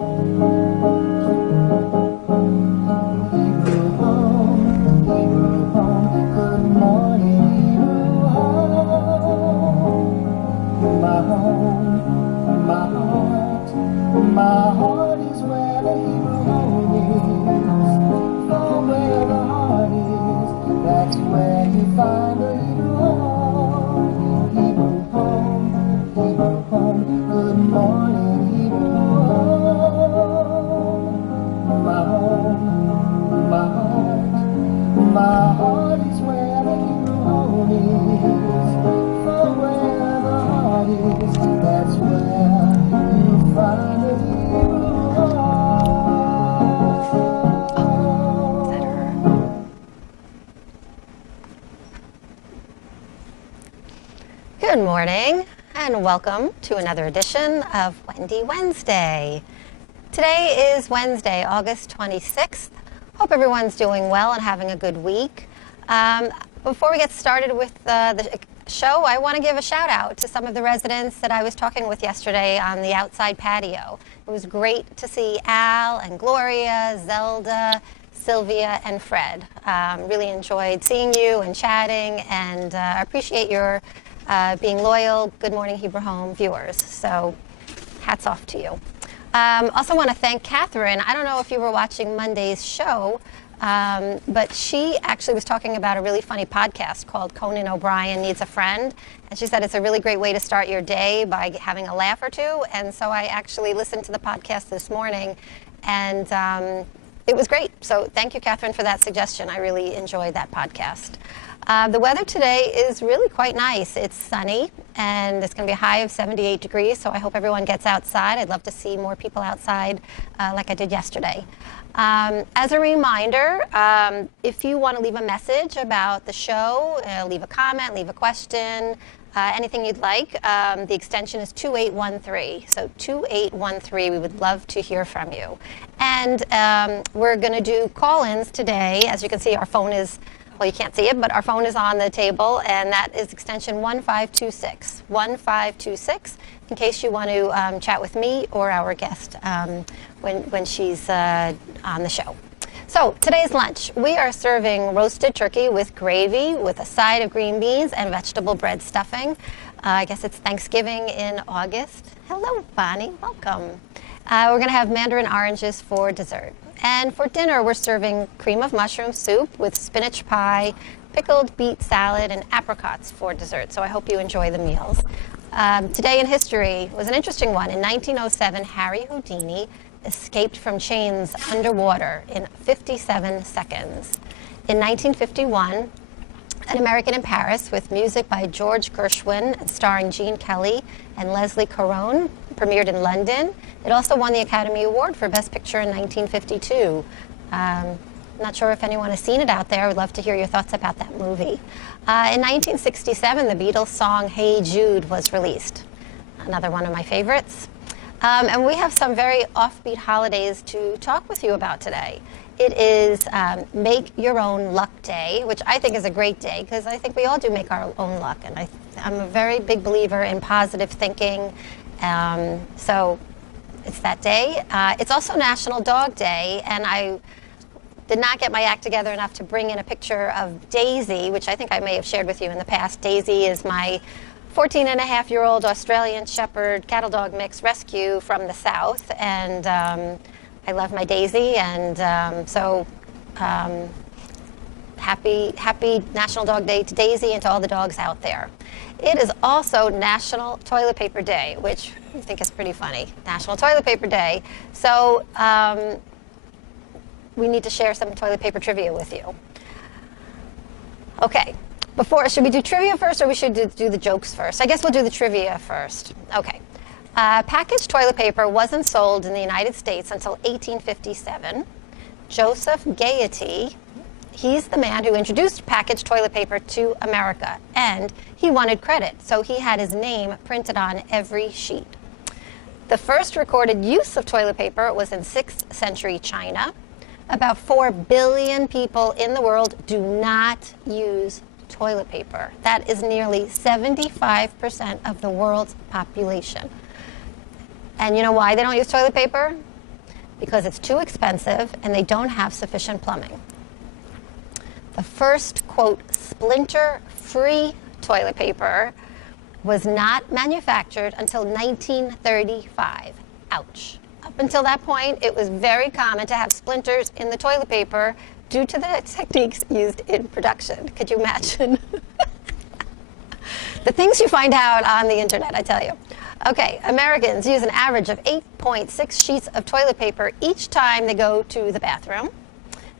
Good morning and welcome to another edition of Wendy Wednesday. Today is Wednesday, August 26th. Hope everyone's doing well and having a good week. Before we get started with the show, I want to give a shout out to some of the residents that I was talking with yesterday on the outside patio. It was great to see Al and Gloria, Zelda, Sylvia, and Fred. Really enjoyed seeing you and chatting, and appreciate your being loyal Good Morning Hebrew Home viewers. So hats off to you. Also want to thank Catherine. I don't know if you were watching Monday's show, but she actually was talking about a really funny podcast called Conan O'Brien Needs a Friend. And she said it's a really great way to start your day by having a laugh or two. And so I actually listened to the podcast this morning, and it was great. So thank you, Catherine, for that suggestion. I really enjoyed that podcast. The weather today is really quite nice. It's sunny, and it's going to be a high of 78 degrees, so I hope everyone gets outside. I'd love to see more people outside like I did yesterday. As a reminder, if you want to leave a message about the show, leave a comment, leave a question, anything you'd like, the extension is 2813. So 2813, we would love to hear from you. And we're going to do call-ins today. As you can see, our phone is, well, you can't see it, but our phone is on the table, and that is extension 1526. 1526, in case you want to chat with me or our guest when she's on the show. So today's lunch, we are serving roasted turkey with gravy with a side of green beans and vegetable bread stuffing. I guess it's Thanksgiving in August. Hello, Bonnie. Welcome. We're going to have mandarin oranges for dessert. And for dinner, we're serving cream of mushroom soup with spinach pie, pickled beet salad, and apricots for dessert. So I hope you enjoy the meals. Today in history was an interesting one. In 1907, Harry Houdini escaped from chains underwater in 57 seconds. In 1951, An American in Paris, with music by George Gershwin and starring Gene Kelly and Leslie Caron, premiered in London. It also won the Academy Award for Best Picture in 1952. Not sure if anyone has seen it out there. I would love to hear your thoughts about that movie. In 1967, the Beatles' song Hey Jude was released. Another one of my favorites. And we have some very offbeat holidays to talk with you about today. It is Make Your Own Luck Day, which I think is a great day because I think we all do make our own luck. And I'm a very big believer in positive thinking. So it's that day. It's also National Dog Day, and I did not get my act together enough to bring in a picture of Daisy, which I think I may have shared with you in the past. Daisy is my 14-and-a-half-year-old Australian Shepherd cattle dog mix rescue from the South, and I love my Daisy, and happy National Dog Day to Daisy and to all the dogs out there. It is also National Toilet Paper Day, which I think is pretty funny. National Toilet Paper Day. So we need to share some toilet paper trivia with you. Okay. Should we do trivia first, or we should do the jokes first? I guess we'll do the trivia first. Okay. Packaged toilet paper wasn't sold in the United States until 1857. Joseph Gaiety, he's the man who introduced packaged toilet paper to America, and he wanted credit, so he had his name printed on every sheet. The first recorded use of toilet paper was in 6th century China. About 4 billion people in the world do not use toilet paper. That is nearly 75% of the world's population. And you know why they don't use toilet paper? because it's too expensive and they don't have sufficient plumbing. The first, quote, splinter-free toilet paper was not manufactured until 1935. Ouch. Up until that point, it was very common to have splinters in the toilet paper due to the techniques used in production. Could you imagine? The things you find out on the internet, I tell you. Okay, Americans use an average of 8.6 sheets of toilet paper each time they go to the bathroom.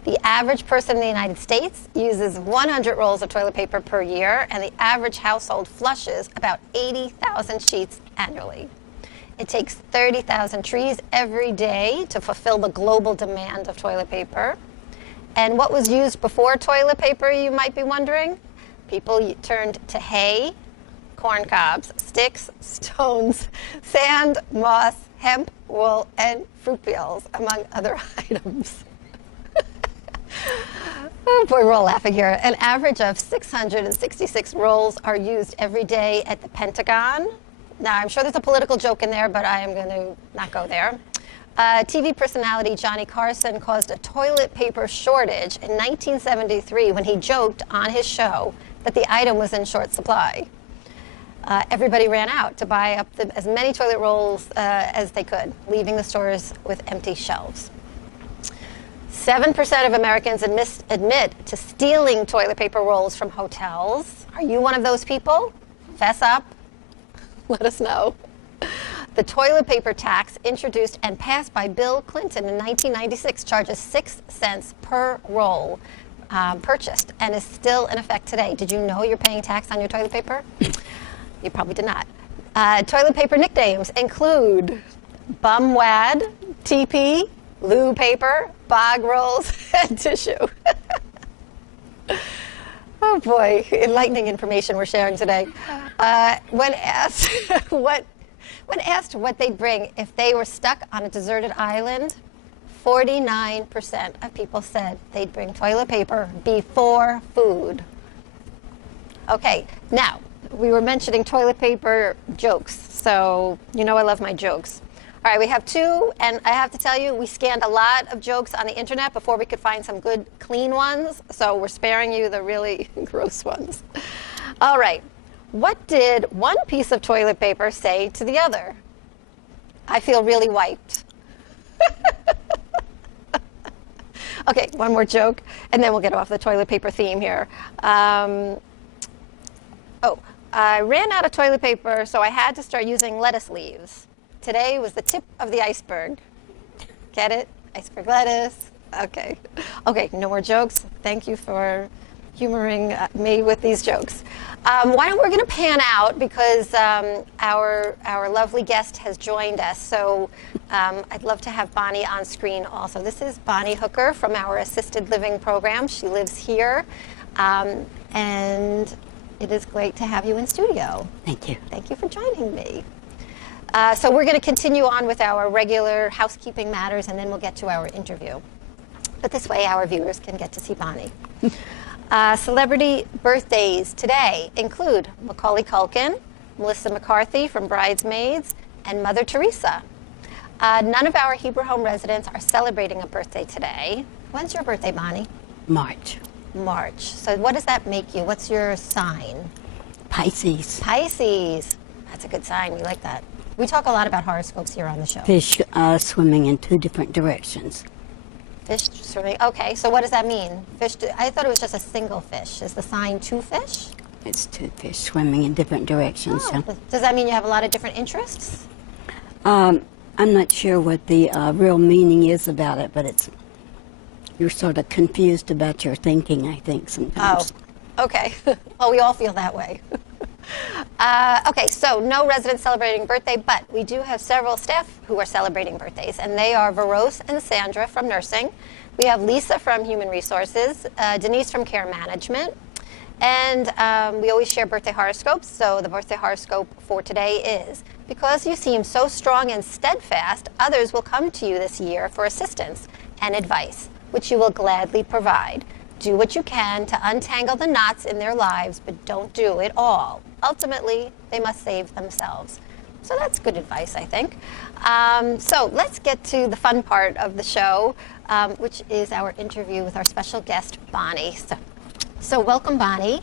The average person in the United States uses 100 rolls of toilet paper per year, and the average household flushes about 80,000 sheets annually. It takes 30,000 trees every day to fulfill the global demand of toilet paper. And what was used before toilet paper, you might be wondering? People turned to hay, corn cobs, sticks, stones, sand, moss, hemp, wool, and fruit peels, among other items. Oh boy, we're all laughing here. An average of 666 rolls are used every day at the Pentagon. Now, I'm sure there's a political joke in there, but I am going to not go there. TV personality Johnny Carson caused a toilet paper shortage in 1973 when he joked on his show that the item was in short supply. Everybody ran out to buy up as many toilet rolls as they could, leaving the stores with empty shelves. 7% of Americans admit to stealing toilet paper rolls from hotels. Are you one of those people? Fess up. Let us know. The toilet paper tax, introduced and passed by Bill Clinton in 1996, charges 6 cents per roll purchased and is still in effect today. Did you know you're paying tax on your toilet paper? You probably did not. Toilet paper nicknames include bum wad, TP, loo paper, bog rolls, and tissue. Oh boy, enlightening information we're sharing today. When asked what they'd bring if they were stuck on a deserted island, 49% of people said they'd bring toilet paper before food. Okay, now, we were mentioning toilet paper jokes, so you know I love my jokes. All right, we have two, and I have to tell you, we scanned a lot of jokes on the internet before we could find some good, clean ones, so we're sparing you the really gross ones. All right, what did one piece of toilet paper say to the other? I feel really wiped. Okay, one more joke, and then we'll get off the toilet paper theme here. I ran out of toilet paper, so I had to start using lettuce leaves. Today was the tip of the iceberg. Get it? Iceberg lettuce. Okay. Okay, no more jokes. Thank you for humoring me with these jokes. Why don't we're going to pan out because our lovely guest has joined us. So I'd love to have Bonnie on screen also. This is Bonnie Hooker from our assisted living program. She lives here. And it is great to have you in studio. Thank you. Thank you for joining me. So we're going to continue on with our regular housekeeping matters, and then we'll get to our interview. But this way, our viewers can get to see Bonnie. Celebrity birthdays today include Macaulay Culkin, Melissa McCarthy from Bridesmaids, and Mother Teresa. None of our Hebrew Home residents are celebrating a birthday today. When's your birthday, Bonnie? March. March. So what does that make you? What's your sign? Pisces. Pisces. That's a good sign. We like that. We talk a lot about horoscopes here on the show. Fish swimming in 2 different directions. Fish swimming. Okay, so what does that mean? Fish. I thought it was just a single fish. Is the sign 2 fish? It's 2 fish swimming in different directions. Oh, so. Does that mean you have a lot of different interests? I'm not sure what the real meaning is about it, but you're sort of confused about your thinking, I think, sometimes. Oh, okay. Well, we all feel that way. Okay, so no residents celebrating birthday, but we do have several staff who are celebrating birthdays, and they are Veros and Sandra from nursing. We have Lisa from Human Resources, Denise from Care Management, and we always share birthday horoscopes, so the birthday horoscope for today is, because you seem so strong and steadfast, others will come to you this year for assistance and advice, which you will gladly provide. Do what you can to untangle the knots in their lives, but don't do it all. Ultimately, they must save themselves. So that's good advice, I think. So let's get to the fun part of the show, which is our interview with our special guest, Bonnie. So welcome, Bonnie.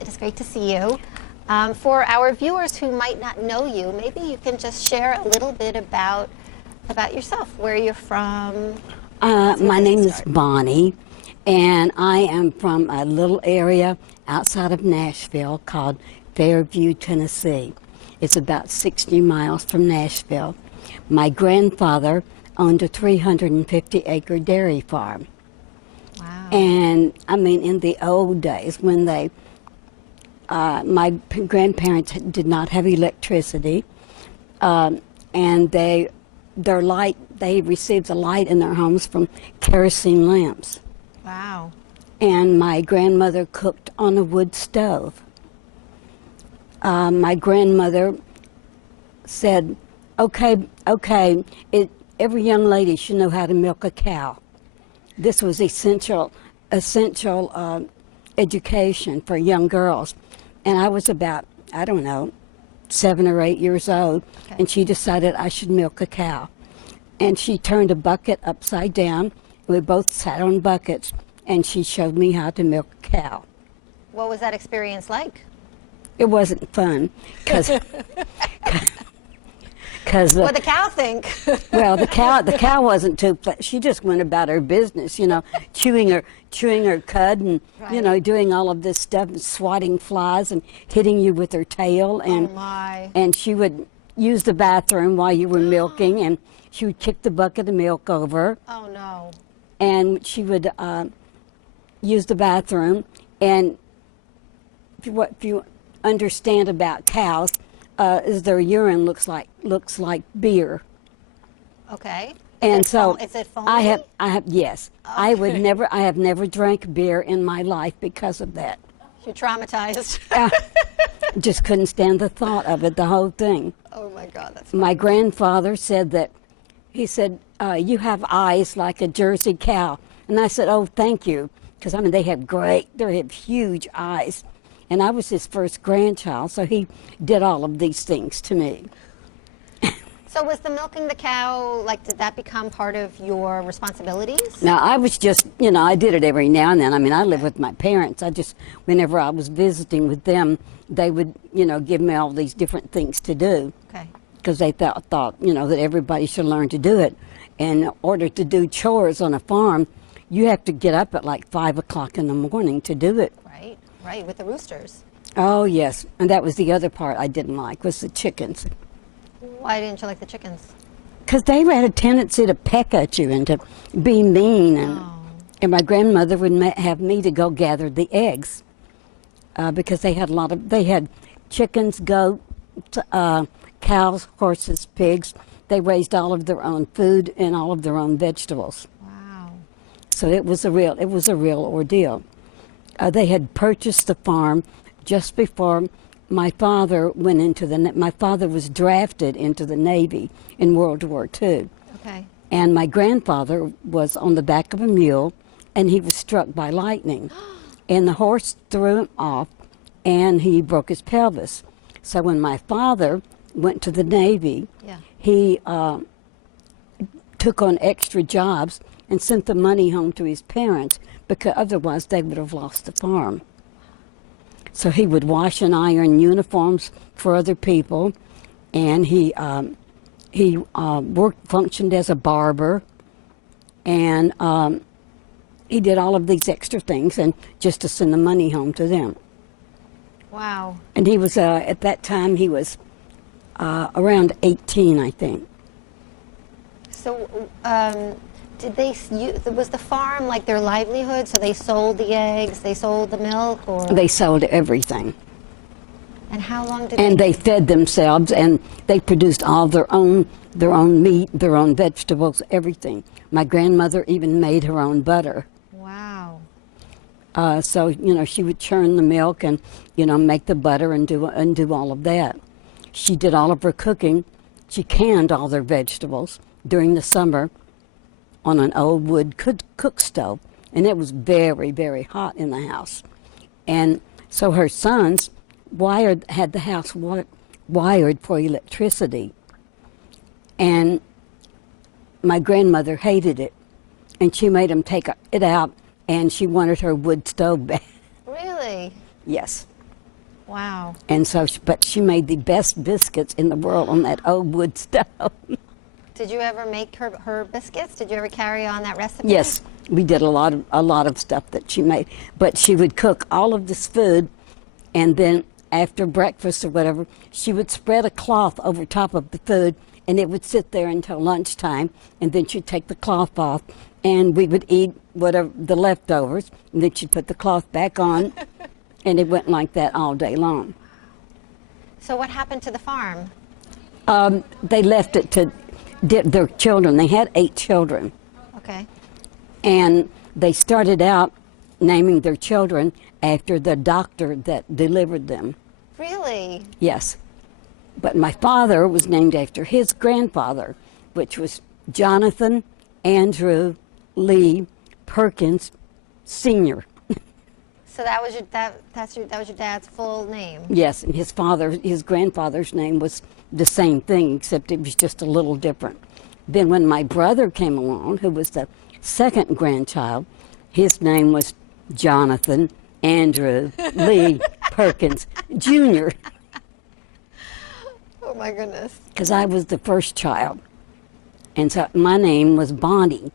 It is great to see you. For our viewers who might not know you, maybe you can just share a little bit about yourself, where you're from. My name is Bonnie, and I am from a little area outside of Nashville called Fairview, Tennessee. It's about 60 miles from Nashville. My grandfather owned a 350-acre dairy farm. Wow. And, I mean, in the old days when my grandparents did not have electricity, and they received the light in their homes from kerosene lamps. Wow. And my grandmother cooked on a wood stove. My grandmother said, okay, every young lady should know how to milk a cow. This was essential education for young girls. And I was about, I don't know, 7 or 8 years old, okay. And she decided I should milk a cow. And she turned a bucket upside down. We both sat on buckets, and she showed me how to milk a cow. What was that experience like? It wasn't fun, because what did the cow think? Well, the cow wasn't too. She just went about her business, you know, chewing her cud and right. You know, doing all of this stuff, and swatting flies and hitting you with her tail, and oh my. And she would use the bathroom while you were milking, and she would kick the bucket of milk over. Oh no. And she would use the bathroom, and if you understand about cows, is their urine looks like beer. Okay. And so is it foamy? I have yes. Okay. I have never drank beer in my life because of that. You're traumatized. Just couldn't stand the thought of it, the whole thing. Oh my God, that's funny. My grandfather said that, he said, you have eyes like a Jersey cow. And I said, oh, thank you. Because I mean, they have huge eyes. And I was his first grandchild, so he did all of these things to me. So was the milking the cow, like, did that become part of your responsibilities? No, I was just, you know, I did it every now and then. I mean, I live with my parents. Whenever I was visiting with them, they would, you know, give me all these different things to do. Okay. Because they thought, you know, that everybody should learn to do it. And in order to do chores on a farm, you have to get up at like 5 o'clock in the morning to do it. Right, with the roosters. Oh, yes. And that was the other part I didn't like, was the chickens. Why didn't you like the chickens? Because they had a tendency to peck at you and to be mean. And my grandmother would have me to go gather the eggs because they had chickens, goats, cows, horses, pigs. They raised all of their own food and all of their own vegetables. Wow. So it was a real ordeal. They had purchased the farm just before my father went into my father was drafted into the Navy in World War II. Okay. And my grandfather was on the back of a mule, and he was struck by lightning. And the horse threw him off, and he broke his pelvis. So when my father went to the Navy, yeah. He took on extra jobs and sent the money home to his parents, because otherwise they would have lost the farm. So he would wash and iron uniforms for other people, and he functioned as a barber, and he did all of these extra things, and just to send the money home to them. Wow. And he was at that time he was around 18, I think. So. Was the farm like their livelihood? So they sold the eggs, they sold the milk, or they sold everything. And how long did they fed themselves, and they produced all their own meat, their own vegetables, everything. My grandmother even made her own butter. Wow. So you know, she would churn the milk and, you know, make the butter and do all of that. She did all of her cooking. She canned all their vegetables during the summer on an old wood cook stove, and it was very, very hot in the house. And so her sons had the house wired for electricity. And my grandmother hated it, and she made them take it out, and she wanted her wood stove back. Really? Yes. Wow. And so, but she made the best biscuits in the world on that old wood stove. Did you ever make her biscuits? Did you ever carry on that recipe? Yes, we did a lot of stuff that she made. But she would cook all of this food, and then after breakfast or whatever, she would spread a cloth over top of the food, and it would sit there until lunchtime, and then she'd take the cloth off, and we would eat whatever the leftovers, and then she'd put the cloth back on, and it went like that all day long. So what happened to the farm? They left it to their children. They had 8 children. Okay. And they started out naming their children after the doctor that delivered them. Really? Yes. But my father was named after his grandfather, which was Jonathan Andrew Lee Perkins Sr. So that was your dad's full name? Yes, and his grandfather's name was the same thing, except it was just a little different. Then when my brother came along, who was the second grandchild, his name was Jonathan Andrew Lee Perkins Jr. Oh my goodness. Because I was the first child. And so my name was Bonnie,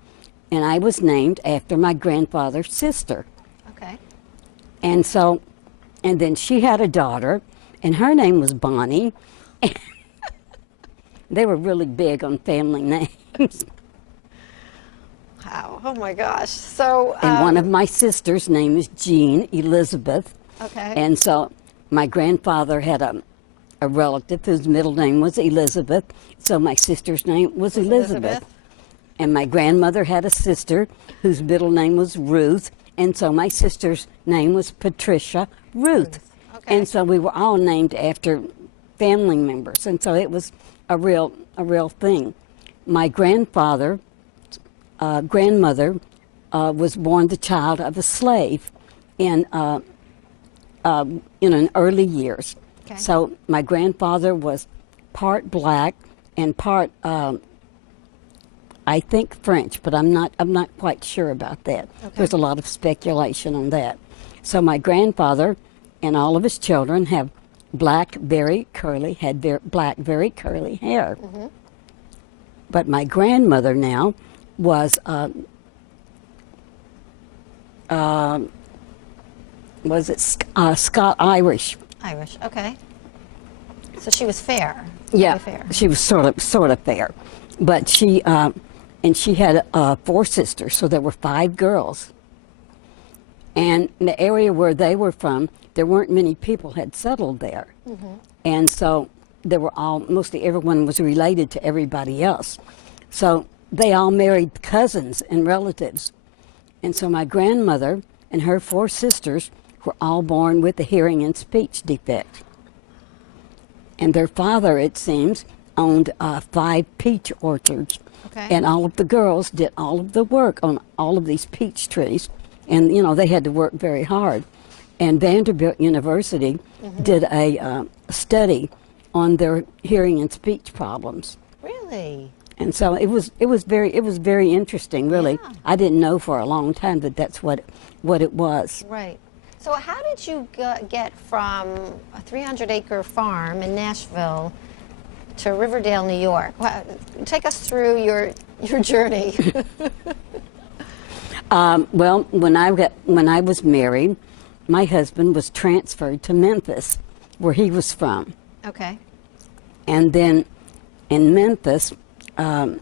and I was named after my grandfather's sister. Okay. And so, and then she had a daughter, and her name was Bonnie. They were really big on family names. Wow. Oh my gosh. So. And one of my sisters' name is Jean Elizabeth. Okay. And so my grandfather had a relative whose middle name was Elizabeth, so my sister's name was Elizabeth. And my grandmother had a sister whose middle name was Ruth, and so my sister's name was Patricia Ruth. Okay. And so we were all named after family members, and so it was a real thing. My grandmother was born the child of a slave in early years. Okay. So my grandfather was part black and part I think French, but I'm not quite sure about that. Okay. There's a lot of speculation on that. So my grandfather and all of his children have black, very curly hair. Mm-hmm. But my grandmother now was Scott Irish. Irish. Okay. So she was fair. Yeah, Very fair. she was sort of fair, but she had 4 sisters, so there were 5 girls. And in the area where they were from, there weren't many people had settled there, and so mostly everyone was related to everybody else. So they all married cousins and relatives, and so my grandmother and her 4 sisters were all born with a hearing and speech defect. And their father, it seems, owned 5 peach orchards. Okay. And all of the girls did all of the work on all of these peach trees. And, they had to work very hard. And Vanderbilt University did a study on their hearing and speech problems. Really? And so it was very interesting, really. Yeah. I didn't know for a long time that that's what it was. Right. So how did you get from a 300-acre farm in Nashville to Riverdale, New York? Take us through your journey. Well, when I was married, my husband was transferred to Memphis, where he was from. Okay. And then in Memphis, I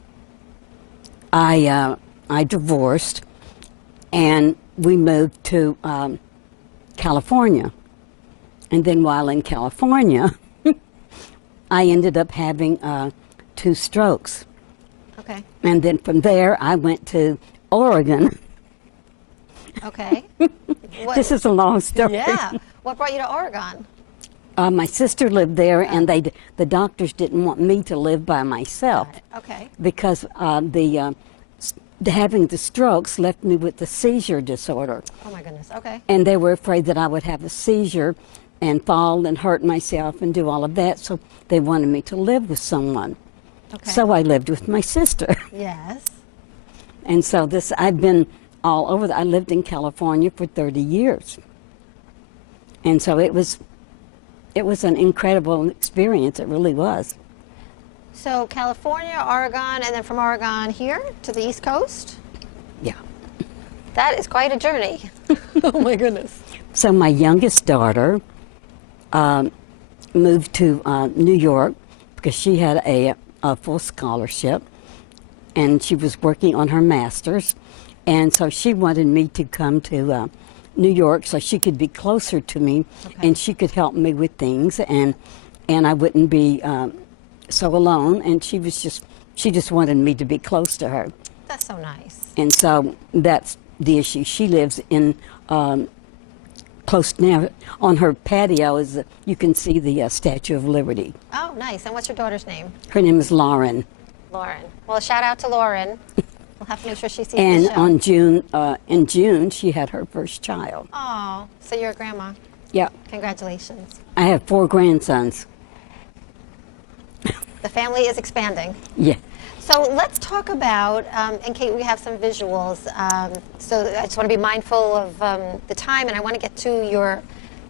divorced, and we moved to California. And then while in California, I ended up having 2 strokes. Okay. And then from there, I went to Oregon. Okay. This is a long story. Yeah. What brought you to Oregon? My sister lived there, and the doctors didn't want me to live by myself. Okay. Because having the strokes left me with the seizure disorder. Oh my goodness. Okay. And they were afraid that I would have a seizure and fall and hurt myself and do all of that. So they wanted me to live with someone. Okay. So I lived with my sister. Yes. And so I've been all over. I lived in California for 30 years. And so it was an incredible experience. It really was. So California, Oregon, and then from Oregon here to the East Coast? Yeah. That is quite a journey. Oh my goodness. So my youngest daughter moved to New York because she had a full scholarship, and she was working on her master's, and so she wanted me to come to New York so she could be closer to me, and she could help me with things, and I wouldn't be so alone. And she just wanted me to be close to her. That's so nice. And so that's the issue. She lives in close now. On her patio you can see the Statue of Liberty. Oh, nice. And what's your daughter's name? Her name is Lauren. Lauren. Well, shout out to Lauren. We'll have to make sure she sees And the show. in June, she had her first child. Oh, so you're a grandma. Yeah. Congratulations. I have 4 grandsons. The family is expanding. Yeah. So let's talk about, in case we have some visuals, so I just want to be mindful of the time, and I want to get to your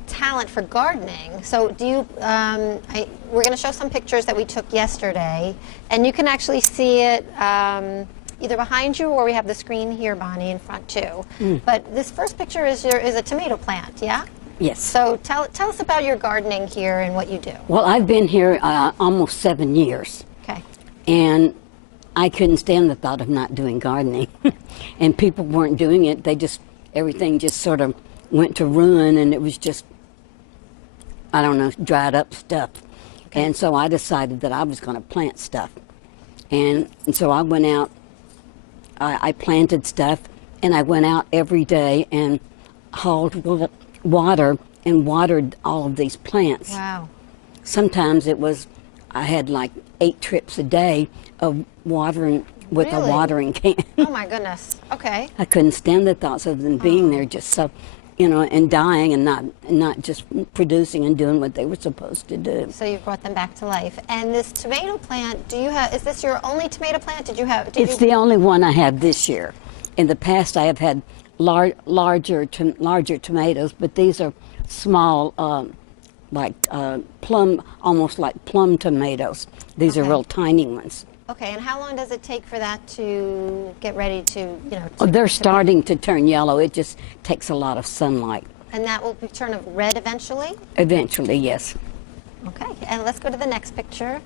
talent for gardening. So do you, we're going to show some pictures that we took yesterday, and you can actually see it either behind you, or we have the screen here, Bonnie, in front too. But this first picture is a tomato plant, yeah? Yes. So tell us about your gardening here and what you do. Well, I've been here almost 7 years. Okay. And I couldn't stand the thought of not doing gardening. And people weren't doing it. Everything just sort of went to ruin, and it was just, I don't know, dried up stuff. Okay. And so I decided that I was going to plant stuff. And so I went out, I planted stuff, and I went out every day and hauled water and watered all of these plants. Wow. Sometimes I had like 8 trips a day of watering with a watering can. Oh my goodness. Okay. I couldn't stand the thoughts of them being there just so, and dying and not just producing and doing what they were supposed to do. So you've brought them back to life. And this tomato plant, is this your only tomato plant? It's the only one I have this year. In the past I have had larger tomatoes, but these are small, plum, almost like plum tomatoes. These are real tiny ones. Okay, and how long does it take for that to get ready to, they're starting to turn yellow. It just takes a lot of sunlight. And that will turn red eventually? Eventually, yes. Okay, and let's go to the next picture.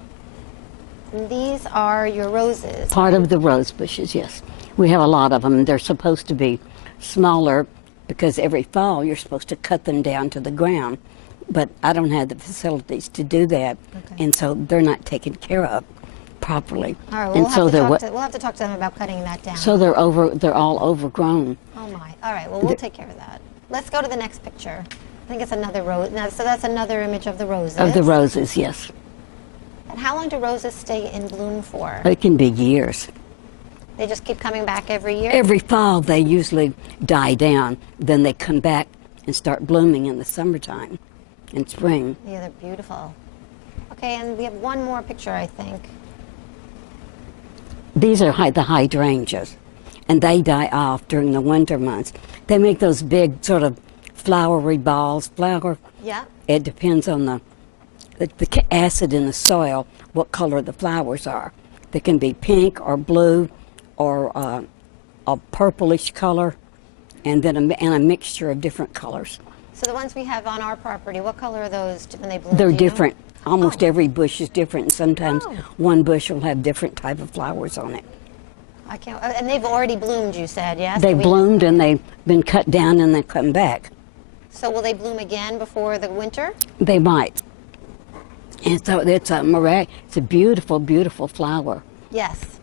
And these are your roses. Part of the rose bushes, yes. We have a lot of them. They're supposed to be smaller because every fall you're supposed to cut them down to the ground. But I don't have the facilities to do that, and so they're not taken care of properly. All right, and we'll have to talk to them about cutting that down. So they're all overgrown. Oh my! All right, well we'll take care of that. Let's go to the next picture. I think it's another rose. Now, so that's another image of the roses. Of the roses, yes. And how long do roses stay in bloom for? It can be years. They just keep coming back every year? Every fall they usually die down. Then they come back and start blooming in the summertime and spring. Yeah, they're beautiful. Okay, and we have one more picture, I think. These are the hydrangeas, and they die off during the winter months. They make those big sort of flowery balls. Yeah. It depends on the acid in the soil, what color the flowers are. They can be pink or blue or a purplish color, and then a mixture of different colors. So the ones we have on our property, what color are those when they bloom? They're different. Almost every bush is different, and sometimes one bush will have different type of flowers on it. I can't. And they've already bloomed, you said, yes? They bloomed and they've been cut down and they come back. So will they bloom again before the winter? They might. And so it's a beautiful, beautiful flower. Yes.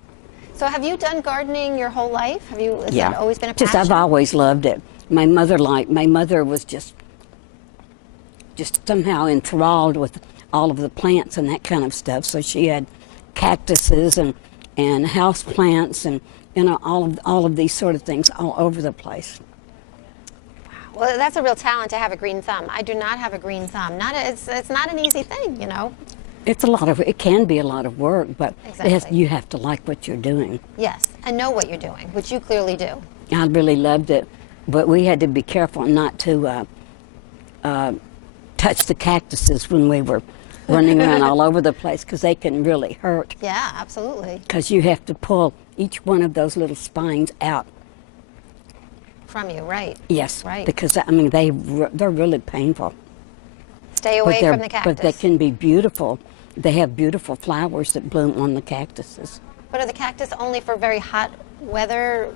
So have you done gardening your whole life? Has that always been a passion? I've always loved it. My mother was just somehow enthralled with all of the plants and that kind of stuff. So she had cactuses and house plants and all of these sort of things all over the place. Well, that's a real talent to have a green thumb. I do not have a green thumb. It's not an easy thing, you know. It can be a lot of work, but Exactly. you have to like what you're doing. Yes, and know what you're doing, which you clearly do. I really loved it, but we had to be careful not to touch the cactuses when we were running around all over the place, because they can really hurt. Yeah, absolutely. Because you have to pull each one of those little spines out. From you, right? Yes, Right. because I mean they're really painful. Stay away from the cactus. But they can be beautiful. They have beautiful flowers that bloom on the cactuses. But are the cactus only for very hot weather,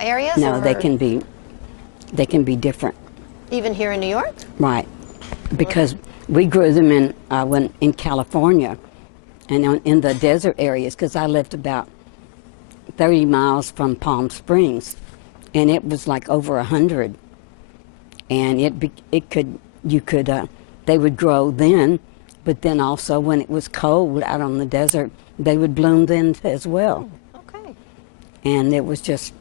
areas? No, or they can be different. even here in New York? Right, because we grew them in California, and in the desert areas. Because I lived about 30 miles from Palm Springs, and it was like over 100, and they would grow then, but then also when it was cold out on the desert, they would bloom then as well. Okay. And it was just,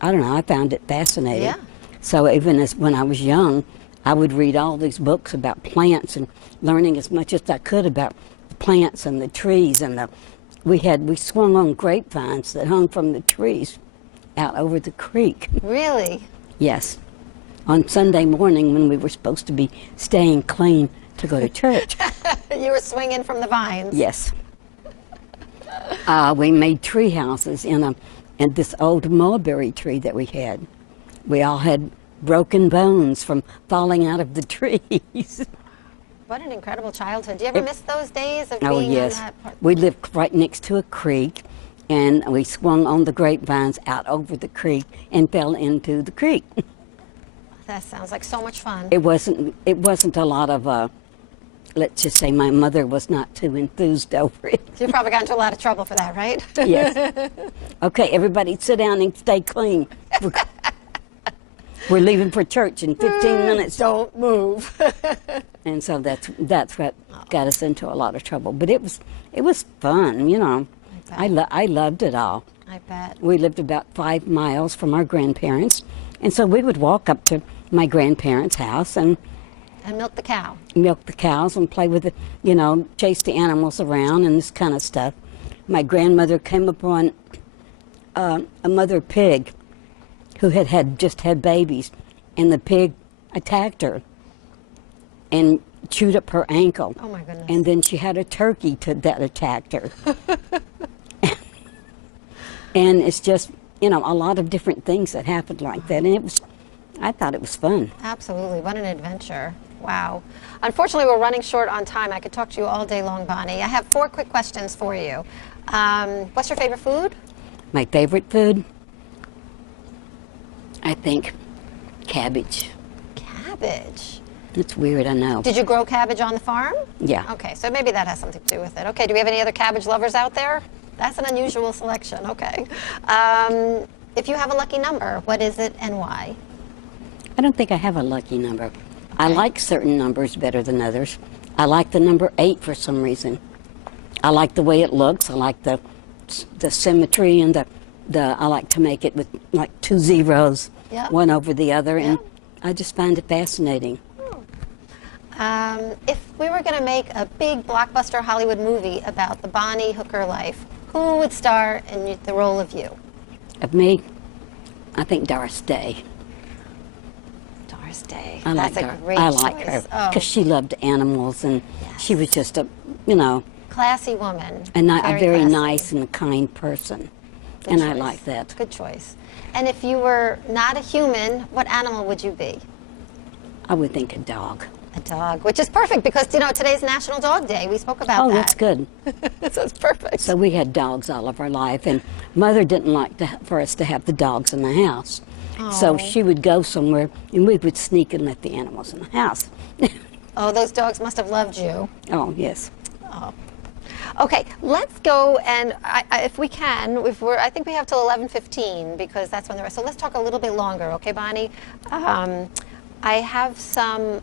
I don't know, I found it fascinating. Yeah. So even when I was young, I would read all these books about plants and learning as much as I could about the plants and the trees, and we swung on grapevines that hung from the trees out over the creek. Really? Yes. On Sunday morning when we were supposed to be staying clean to go to church. You were swinging from the vines. Yes. We made tree houses in this old mulberry tree that we had. We all had broken bones from falling out of the trees. What an incredible childhood. Do you ever miss those days of Oh, being yes. on that part? We lived right next to a creek, and we swung on the grapevines out over the creek and fell into the creek. That sounds like so much fun. It wasn't a lot of, let's just say my mother was not too enthused over it. You probably got into a lot of trouble for that, right? Yes. Okay, everybody sit down and stay clean. We're leaving for church in 15 minutes. Don't move. And so that's what got us into a lot of trouble. But it was fun, you know. I loved it all. I bet. We lived about 5 miles from our grandparents, and so we would walk up to my grandparents' house and milk the cow. milk the cows and play with chase the animals around and this kind of stuff. My grandmother came upon a mother pig who had just had babies, and the pig attacked her and chewed up her ankle. Oh my goodness. And then she had a turkey that attacked her. And it's just, a lot of different things that happened like that. And I thought it was fun. Absolutely. What an adventure. Wow. Unfortunately, we're running short on time. I could talk to you all day long, Bonnie. I have 4 quick questions for you. What's your favorite food? My favorite food, I think, cabbage. Cabbage. It's weird, I know. Did you grow cabbage on the farm? Yeah. Okay, so maybe that has something to do with it. Okay, do we have any other cabbage lovers out there? That's an unusual selection. Okay. If you have a lucky number, what is it and why? I don't think I have a lucky number. I like certain numbers better than others. I like the number 8 for some reason. I like the way it looks. I like the symmetry, and I like to make it with like 2 zeros, Yep. one over the other, and Yep. I just find it fascinating. If we were going to make a big blockbuster Hollywood movie about the Bonnie Hooker life, who would star in the role of you? Of me, I think Doris Day. Doris Day. I That's like a her. great I like choice. her because she loved animals, and she was just a Classy woman. a very classy. nice and kind person. Good And I choice. like that. Good choice. And if you were not a human, what animal would you be? I would think a dog. A dog, which is perfect because, today's National Dog Day. We spoke about Oh, that. that's good. So it's perfect. So we had dogs all of our life, and Mother didn't like for us to have the dogs in the house. So Oh. she would go somewhere, and we would sneak and let the animals in the house. Oh, those dogs must have loved you. Oh, yes. Oh. Okay, let's go and if we can, I think we have till 11:15 because that's when the rest. So let's talk a little bit longer, okay, Bonnie? I have some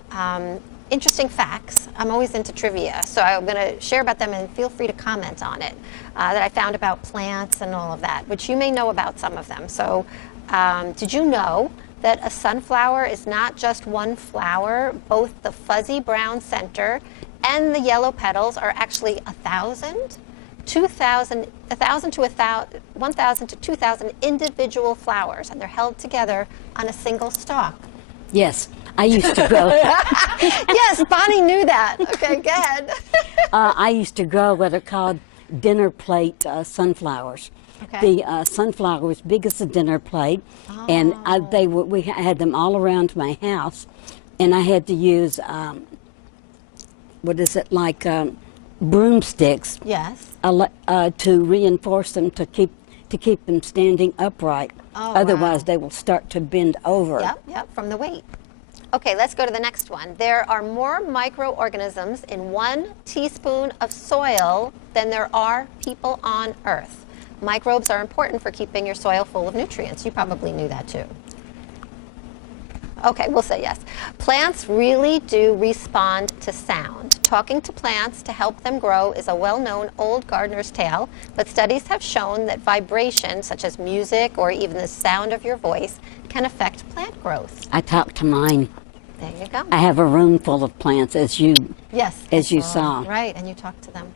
interesting facts. I'm always into trivia, so I'm going to share about them and feel free to comment on it that I found about plants and all of that, which you may know about some of them. So, did you know that a sunflower is not just one flower. Both the fuzzy brown center and the yellow petals are actually 1,000 to 2,000 individual flowers, and they're held together on a single stalk. Yes, I used to grow. Yes, Bonnie knew that. Okay, go ahead. I used to grow what are called dinner plate sunflowers. Okay. The sunflower was big as a dinner plate, and we had them all around my house, and I had to use broomsticks. Yes. To reinforce them to keep them standing upright. Oh, Otherwise, wow. they will start to bend over. Yep, from the weight. Okay, let's go to the next one. There are more microorganisms in 1 teaspoon of soil than there are people on Earth. Microbes are important for keeping your soil full of nutrients. You probably knew that too. Okay, we'll say yes. Plants really do respond to sound. Talking to plants to help them grow is a well-known old gardener's tale, but studies have shown that vibration, such as music or even the sound of your voice, can affect plant growth. I talked to mine. There you go. I have a room full of plants, as you saw. Right, and you talked to them.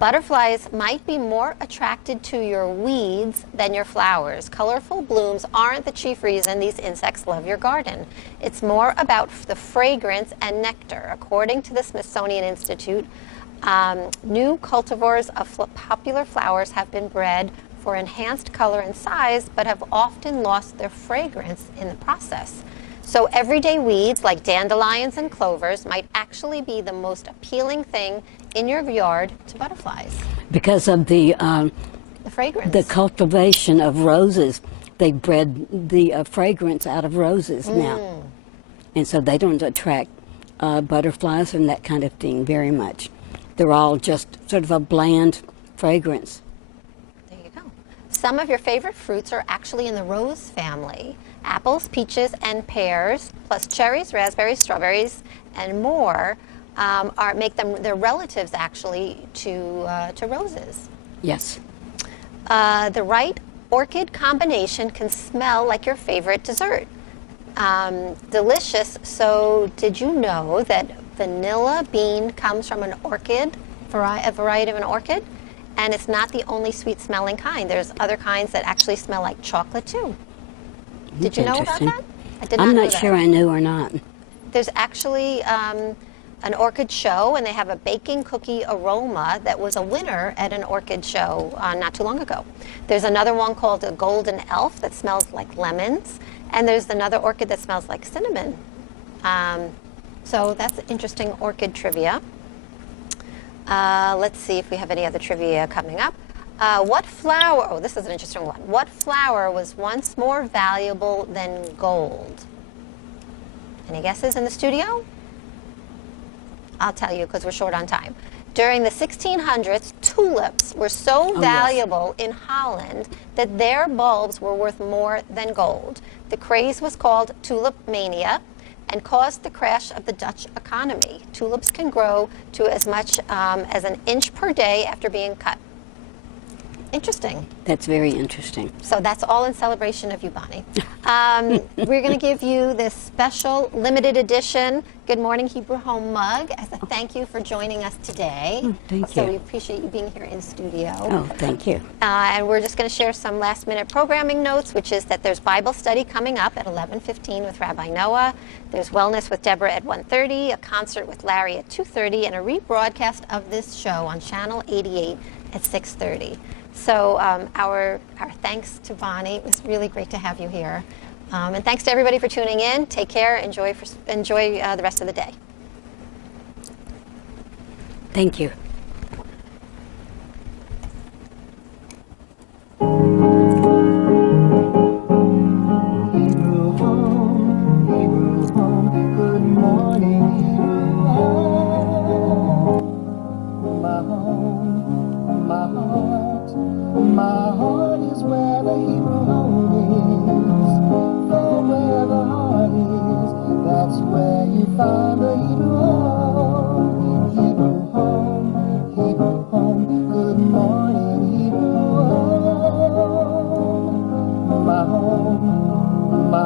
Butterflies might be more attracted to your weeds than your flowers. Colorful blooms aren't the chief reason these insects love your garden. It's more about the fragrance and nectar. According to the Smithsonian Institute, new cultivars of popular flowers have been bred for enhanced color and size, but have often lost their fragrance in the process. So everyday weeds like dandelions and clovers might actually be the most appealing thing in your yard to butterflies. Because of the fragrance. The cultivation of roses, they bred the fragrance out of roses now. And so they don't attract butterflies and that kind of thing very much. They're all just sort of a bland fragrance. There you go. Some of your favorite fruits are actually in the rose family. Apples, peaches, and pears, plus cherries, raspberries, strawberries, and more, they're relatives actually to roses. Yes. The right orchid combination can smell like your favorite dessert. Delicious. So, did you know that vanilla bean comes from an orchid, a variety of an orchid? And it's not the only sweet-smelling kind. There's other kinds that actually smell like chocolate too. Did you know about that? I did not I'm know not that. sure I knew or not. There's actually an orchid show, and they have a baking cookie aroma that was a winner at an orchid show not too long ago. There's another one called a golden elf that smells like lemons, and there's another orchid that smells like cinnamon. So that's interesting orchid trivia. Let's see if we have any other trivia coming up. What flower, oh, this is an interesting one. What flower was once more valuable than gold? Any guesses in the studio? I'll tell you because we're short on time. During the 1600s, tulips were so valuable in Holland that their bulbs were worth more than gold. The craze was called tulip mania and caused the crash of the Dutch economy. Tulips can grow to as much as an inch per day after being cut. Interesting. That's very interesting. So that's all in celebration of you, Bonnie. We're going to give you this special limited edition Good Morning Hebrew Home mug as a thank you for joining us today. Oh, thank you. So we appreciate you being here in studio. Oh, thank you. And we're just going to share some last-minute programming notes, which is that there's Bible study coming up at 11:15 with Rabbi Noah. There's Wellness with Deborah at 1:30, a concert with Larry at 2:30, and a rebroadcast of this show on Channel 88 at 6:30. So our thanks to Bonnie. It was really great to have you here. And thanks to everybody for tuning in. Take care. Enjoy the rest of the day. Thank you. My heart is where the Hebrew home is. For where the heart is, that's where you find the Hebrew home. Hebrew home.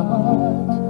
heart.